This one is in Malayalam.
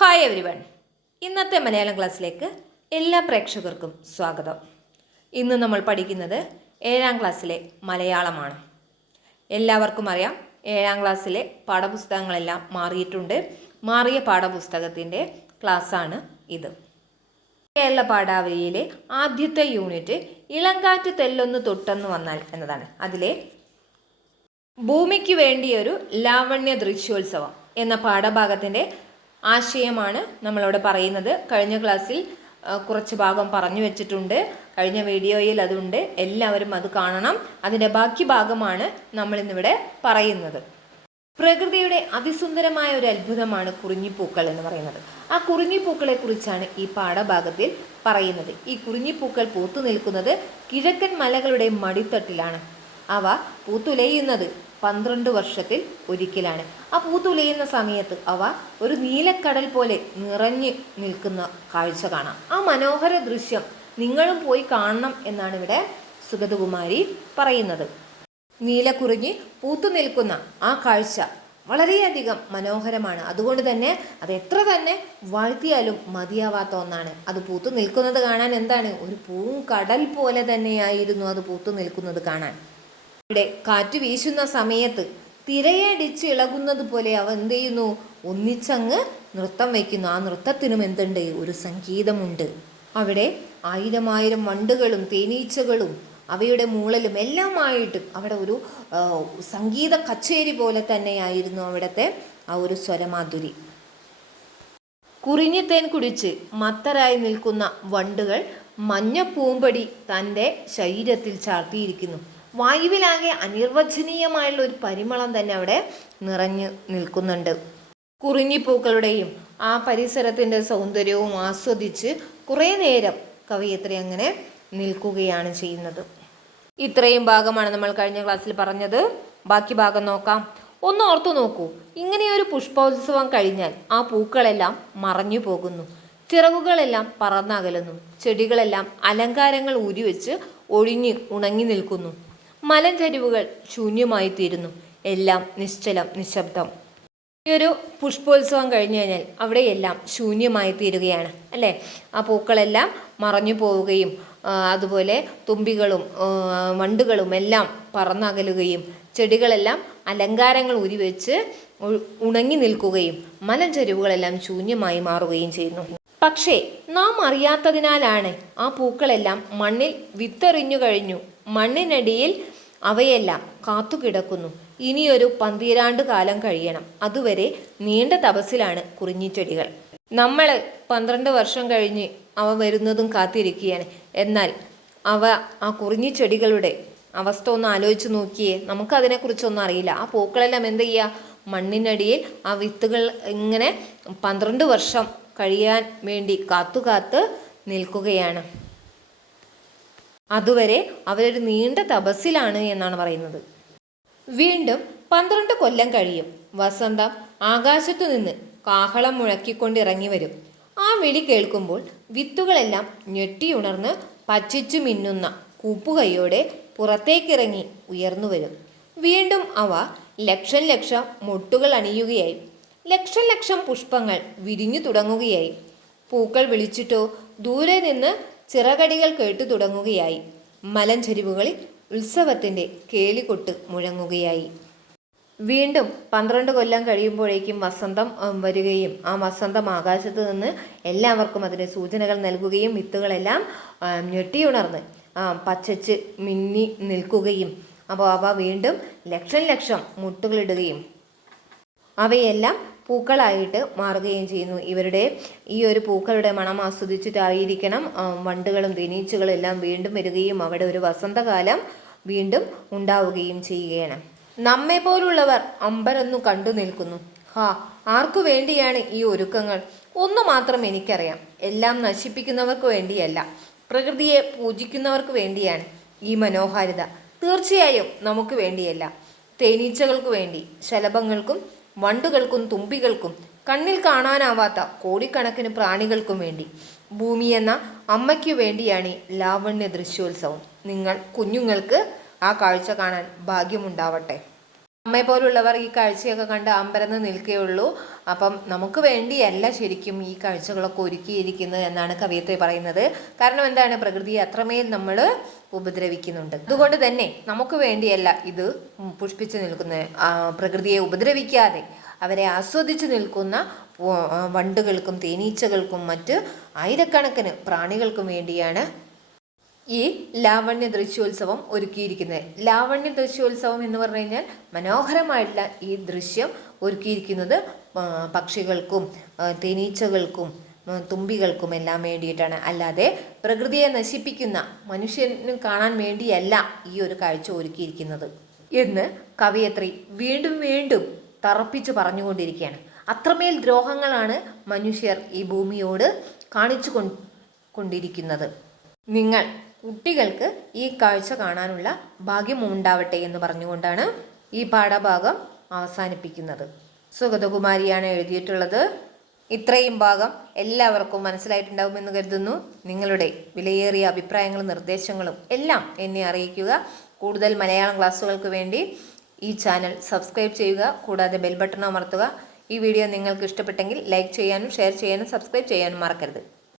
ഹായ് എവരി വൺ ഇന്നത്തെ മലയാളം ക്ലാസ്സിലേക്ക് എല്ലാ പ്രേക്ഷകർക്കും സ്വാഗതം. ഇന്ന് നമ്മൾ പഠിക്കുന്നത് ഏഴാം ക്ലാസ്സിലെ മലയാളമാണ്. എല്ലാവർക്കും അറിയാം ഏഴാം ക്ലാസ്സിലെ പാഠപുസ്തകങ്ങളെല്ലാം മാറിയിട്ടുണ്ട്. മാറിയ പാഠപുസ്തകത്തിന്റെ ക്ലാസ്സാണ് ഇത്. കേരള പാഠാവലിയിലെ ആദ്യത്തെ യൂണിറ്റ് ഇളങ്കാറ്റ് തെല്ലൊന്ന് തൊട്ടെന്ന് വന്നാൽ എന്നതാണ്. അതിലെ ഭൂമിക്ക് വേണ്ടിയൊരു ലാവണ്യ ദൃശ്യോത്സവം എന്ന പാഠഭാഗത്തിന്റെ ആശയമാണ് നമ്മളവിടെ പറയുന്നത്. കഴിഞ്ഞ ക്ലാസ്സിൽ കുറച്ച് ഭാഗം പറഞ്ഞു വെച്ചിട്ടുണ്ട്. കഴിഞ്ഞ വീഡിയോയിൽ അതുണ്ട്. എല്ലാവരും അത് കാണണം. അതിന്റെ ബാക്കി ഭാഗമാണ് നമ്മളിന്നിവിടെ പറയുന്നത്. പ്രകൃതിയുടെ അതിസുന്ദരമായ ഒരു അത്ഭുതമാണ് കുറിഞ്ഞിപ്പൂക്കൾ എന്ന് പറയുന്നത്. ആ കുറിഞ്ഞിപ്പൂക്കളെ കുറിച്ചാണ് ഈ പാഠഭാഗത്തിൽ പറയുന്നത്. ഈ കുറിഞ്ഞിപ്പൂക്കൾ പൂത്തു നിൽക്കുന്നത് കിഴക്കൻ മലകളുടെ മടിത്തട്ടിലാണ്. അവ പൂത്തുലയുന്നത്. പന്ത്രണ്ട് വർഷത്തിൽ ഒരിക്കലാണ്. ആ പൂത്തുലയുന്ന സമയത്ത് അവ ഒരു നീലക്കടൽ പോലെ നിറഞ്ഞു നിൽക്കുന്ന കാഴ്ച കാണാം. ആ മനോഹര ദൃശ്യം നിങ്ങളും പോയി കാണണം എന്നാണ് ഇവിടെ സുഗതകുമാരി പറയുന്നത്. നീലക്കുറിഞ്ഞി പൂത്തു നിൽക്കുന്ന ആ കാഴ്ച വളരെയധികം മനോഹരമാണ്. അതുകൊണ്ട് തന്നെ അത് എത്ര തന്നെ വാഴ്ത്തിയാലും മതിയാവാത്ത ഒന്നാണ്. അത് പൂത്തു നിൽക്കുന്നത് കാണാൻ എന്താണ്? ഒരു പൂങ്കടൽ പോലെ തന്നെയായിരുന്നു അത് പൂത്തു നിൽക്കുന്നത് കാണാൻ. ഇവിടെ കാറ്റ് വീശുന്ന സമയത്ത് തിരയടിച്ച് ഇളകുന്നത് പോലെ അവ എന്ത് ചെയ്യുന്നു? ഒന്നിച്ചങ്ങ് നൃത്തം വയ്ക്കുന്നു. ആ നൃത്തത്തിനും എന്തുണ്ട്? ഒരു സംഗീതമുണ്ട്. അവിടെ ആയിരമായിരം ആയിരം വണ്ടുകളും തേനീച്ചകളും അവയുടെ മൂളലും എല്ലാമായിട്ട് അവിടെ ഒരു സംഗീത കച്ചേരി പോലെ തന്നെയായിരുന്നു അവിടുത്തെ ആ ഒരു സ്വരമാധുരി. കുറിഞ്ഞിത്തേൻ കുടിച്ച് മത്തരായി നിൽക്കുന്ന വണ്ടുകൾ മഞ്ഞ പൂമ്പടി തന്റെ ശരീരത്തിൽ ചാർത്തിയിരിക്കുന്നു. വായുവിലാകെ അനിർവചനീയമായുള്ള ഒരു പരിമളം തന്നെ അവിടെ നിറഞ്ഞു നിൽക്കുന്നുണ്ട്. കുറിഞ്ഞിപ്പൂക്കളുടെയും ആ പരിസരത്തിന്റെ സൗന്ദര്യവും ആസ്വദിച്ച് കുറേ നേരം കവയിത്രി അങ്ങനെ നിൽക്കുകയാണ് ചെയ്യുന്നത്. ഇത്രയും ഭാഗമാണ് നമ്മൾ കഴിഞ്ഞ ക്ലാസ്സിൽ പറഞ്ഞത്. ബാക്കി ഭാഗം നോക്കാം. ഒന്ന് ഓർത്തു നോക്കൂ. ഇങ്ങനെയൊരു പുഷ്പോത്സവം കഴിഞ്ഞാൽ ആ പൂക്കളെല്ലാം മറഞ്ഞു പോകുന്നു. ചിറകുകളെല്ലാം പറന്നകലുന്നു. ചെടികളെല്ലാം അലങ്കാരങ്ങൾ ഊരിവെച്ച് ഒഴിഞ്ഞ് ഉണങ്ങി നിൽക്കുന്നു. മലഞ്ചരിവുകൾ ശൂന്യമായി തീരുന്നു എല്ലാം നിശ്ചലം നിശബ്ദം. ഈ ഒരു പുഷ്പോത്സവം കഴിഞ്ഞു കഴിഞ്ഞാൽ അവിടെയെല്ലാം ശൂന്യമായി തീരുകയാണ് അല്ലേ? ആ പൂക്കളെല്ലാം മറഞ്ഞു പോവുകയും അതുപോലെ തുമ്പികളും വണ്ടുകളും എല്ലാം പറന്നകലുകയും ചെടികളെല്ലാം അലങ്കാരങ്ങൾ ഉരിവെച്ച് ഉണങ്ങി നിൽക്കുകയും മലഞ്ചെരുവുകളെല്ലാം ശൂന്യമായി മാറുകയും ചെയ്യുന്നു. പക്ഷേ നാം അറിയാത്തതിനാലാണ് ആ പൂക്കളെല്ലാം മണ്ണിൽ വിത്തെറിഞ്ഞു കഴിഞ്ഞു. മണ്ണിനടിയിൽ അവയെല്ലാം കാത്തുകിടക്കുന്നു. ഇനിയൊരു പന്തിരാണ്ട് കാലം കഴിയണം. അതുവരെ നീണ്ട തപസ്സിലാണ് കുറിഞ്ഞിച്ചെടികൾ. നമ്മൾ പന്ത്രണ്ട് വർഷം കഴിഞ്ഞ് അവ വരുന്നതും കാത്തിരിക്കുകയാണ് എന്നാൽ അവ ആ കുറിഞ്ഞിച്ചെടികളുടെ അവസ്ഥ ഒന്ന് ആലോചിച്ച് നോക്കിയേ. നമുക്കതിനെക്കുറിച്ചൊന്നും അറിയില്ല. ആ പൂക്കളെല്ലാം എന്ത് ചെയ്യുക മണ്ണിനടിയിൽ ആ വിത്തുകൾ ഇങ്ങനെ പന്ത്രണ്ട് വർഷം കഴിയാൻ വേണ്ടി കാത്തു കാത്ത് നിൽക്കുകയാണ്. അതുവരെ അവരൊരു നീണ്ട തപസ്സിലാണ് എന്നാണ് പറയുന്നത്. വീണ്ടും പന്ത്രണ്ട് കൊല്ലം കഴിയും. വസന്തം ആകാശത്തു നിന്ന് കാഹളം മുഴക്കിക്കൊണ്ടിറങ്ങി വരും ആ വിളി കേൾക്കുമ്പോൾ വിത്തുകളെല്ലാം ഞെട്ടിയുണർന്ന് പച്ചിച്ചു മിന്നുന്ന കൂപ്പുകൈയോടെ പുറത്തേക്കിറങ്ങി ഉയർന്നു വരും വീണ്ടും അവ ലക്ഷം ലക്ഷം മുട്ടുകൾ അണിയുകയായി. ലക്ഷം ലക്ഷം പുഷ്പങ്ങൾ വിരിഞ്ഞു തുടങ്ങുകയായി. പൂക്കൾ വിളിച്ചിട്ടോ ദൂരെ നിന്ന് ചിറകടികൾ കേട്ടു തുടങ്ങുകയായി. മലഞ്ചെരിവുകളിൽ ഉത്സവത്തിന്റെ കേളികൊട്ട് മുഴങ്ങുകയായി. വീണ്ടും പന്ത്രണ്ട് കൊല്ലം കഴിയുമ്പോഴേക്കും വസന്തം വരികയും ആ വസന്തം ആകാശത്ത് നിന്ന് എല്ലാവർക്കും അതിന് സൂചനകൾ നൽകുകയും വിത്തുകളെല്ലാം ഞെട്ടിയുണർന്ന് പച്ചച്ച് മിന്നി നിൽക്കുകയും അപ്പോൾ അവ വീണ്ടും ലക്ഷം ലക്ഷം മുട്ടുകളിടുകയും അവയെല്ലാം പൂക്കളായിട്ട് മാറുകയും ചെയ്യുന്നു. ഇവരുടെ ഈ ഒരു പൂക്കളുടെ മണം ആസ്വദിച്ചിട്ടായിരിക്കണം വണ്ടുകളും തേനീച്ചകളും എല്ലാം വീണ്ടും വരികയും അവിടെ ഒരു വസന്തകാലം വീണ്ടും ഉണ്ടാവുകയും ചെയ്യുകയാണ്. നമ്മെ പോലുള്ളവർ അമ്പരന്നു കണ്ടു നിൽക്കുന്നു. ഹാ ആർക്കു വേണ്ടിയാണ് ഈ ഒരുക്കങ്ങൾ? ഒന്നു മാത്രം എനിക്കറിയാം. എല്ലാം നശിപ്പിക്കുന്നവർക്ക് വേണ്ടിയല്ല പ്രകൃതിയെ പൂജിക്കുന്നവർക്ക് വേണ്ടിയാണ് ഈ മനോഹാരിത. തീർച്ചയായും നമുക്ക് വേണ്ടിയല്ല. തേനീച്ചകൾക്ക് വേണ്ടി ശലഭങ്ങൾക്കും വണ്ടുകൾക്കും തുമ്പികൾക്കും കണ്ണിൽ കാണാനാവാത്ത കോടിക്കണക്കിന് പ്രാണികൾക്കും വേണ്ടി. ഭൂമി എന്ന അമ്മയ്ക്കു വേണ്ടിയാണ് ലാവണ്യ ദൃശ്യോത്സവം. നിങ്ങൾ കുഞ്ഞുങ്ങൾക്ക് ആ കാഴ്ച കാണാൻ ഭാഗ്യമുണ്ടാവട്ടെ. അമ്മയെ പോലുള്ളവർ ഈ കാഴ്ചയൊക്കെ കണ്ട് അമ്പരന്ന് നിൽക്കുകയുള്ളൂ അപ്പം നമുക്ക് വേണ്ടിയല്ല ശരിക്കും ഈ കാഴ്ചകളൊക്കെ ഒരുക്കിയിരിക്കുന്നത് എന്നാണ് കവിയത്രി പറയുന്നത്. കാരണം എന്താണ്? പ്രകൃതി അത്രമേൽ നമ്മൾ ഉപദ്രവിക്കുന്നുണ്ട്. അതുകൊണ്ട് തന്നെ നമുക്ക് വേണ്ടിയല്ല ഇത് പുഷ്പിച്ചു നിൽക്കുന്ന പ്രകൃതിയെ ഉപദ്രവിക്കാതെ അവരെ ആസ്വദിച്ചു നിൽക്കുന്ന വണ്ടുകൾക്കും തേനീച്ചകൾക്കും മറ്റ് ആയിരക്കണക്കിന് പ്രാണികൾക്കും വേണ്ടിയാണ് ഈ ലാവണ്യ ദൃശ്യോത്സവം ഒരുക്കിയിരിക്കുന്നത്. ലാവണ്യ ദൃശ്യോത്സവം എന്ന് പറഞ്ഞു കഴിഞ്ഞാൽ മനോഹരമായിട്ടുള്ള ഈ ദൃശ്യം ഒരുക്കിയിരിക്കുന്നത് പക്ഷികൾക്കും തേനീച്ചകൾക്കും ആ, തുമ്പികൾക്കും എല്ലാം വേണ്ടിയിട്ടാണ്. അല്ലാതെ പ്രകൃതിയെ നശിപ്പിക്കുന്ന മനുഷ്യനും കാണാൻ വേണ്ടിയല്ല ഈ ഒരു കാഴ്ച ഒരുക്കിയിരിക്കുന്നത്. എന്ന് കവയത്രി വീണ്ടും വീണ്ടും തറപ്പിച്ച് പറഞ്ഞുകൊണ്ടിരിക്കുകയാണ്. അത്രമേൽ ദ്രോഹങ്ങളാണ് മനുഷ്യർ ഈ ഭൂമിയോട് കാണിച്ചു കൊണ്ടിരിക്കുന്നത്. നിങ്ങൾ കുട്ടികൾക്ക് ഈ കാഴ്ച കാണാനുള്ള ഭാഗ്യം ഉണ്ടാവട്ടെ എന്ന് പറഞ്ഞുകൊണ്ടാണ് ഈ പാഠഭാഗം അവസാനിപ്പിക്കുന്നത്. സുഗതകുമാരിയാണ് എഴുതിയിട്ടുള്ളത്. ഇത്രയും ഭാഗം എല്ലാവർക്കും മനസ്സിലായിട്ടുണ്ടാകുമെന്ന് കരുതുന്നു. നിങ്ങളുടെ വിലയേറിയ അഭിപ്രായങ്ങളും നിർദ്ദേശങ്ങളും എല്ലാം എന്നെ അറിയിക്കുക. കൂടുതൽ മലയാളം ക്ലാസ്സുകൾക്ക് വേണ്ടി ഈ ചാനൽ സബ്സ്ക്രൈബ് ചെയ്യുക. കൂടാതെ ബെൽ ബട്ടൺ അമർത്തുക. ഈ വീഡിയോ നിങ്ങൾക്ക് ഇഷ്ടപ്പെട്ടെങ്കിൽ ലൈക്ക് ചെയ്യാനും ഷെയർ ചെയ്യാനും സബ്സ്ക്രൈബ് ചെയ്യാനും മറക്കരുത്.